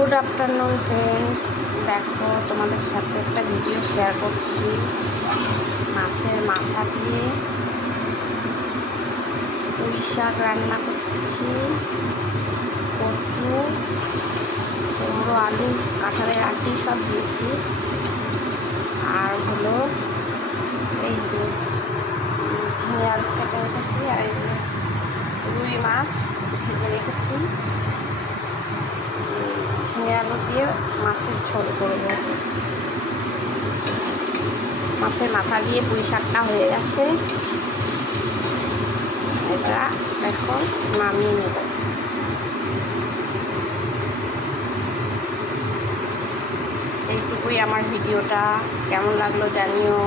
Good afternoon friends, দেখো তোমাদের সাথে একটা ভিডিও শেয়ার করছি। মাছের মাথা দিয়ে পুঁই শাক রান্না করছি। কচু, কুমড়ো, আলু, কাঁঠালের আটি সব দিয়েছি। আর হলো এই যে ঝিঙে আলু কেটে রেখেছি, আর এই যে রুই মাছ ভেজে রেখেছি। ঝিঙে আলু দিয়ে মাছের ঝোল করব। মাছের মাথা দিয়ে পুঁই শাকটা হয়ে গেছে, এটা এখন নামিয়ে নেব। এইটুকুই আমার ভিডিওটা, কেমন লাগলো জানিও।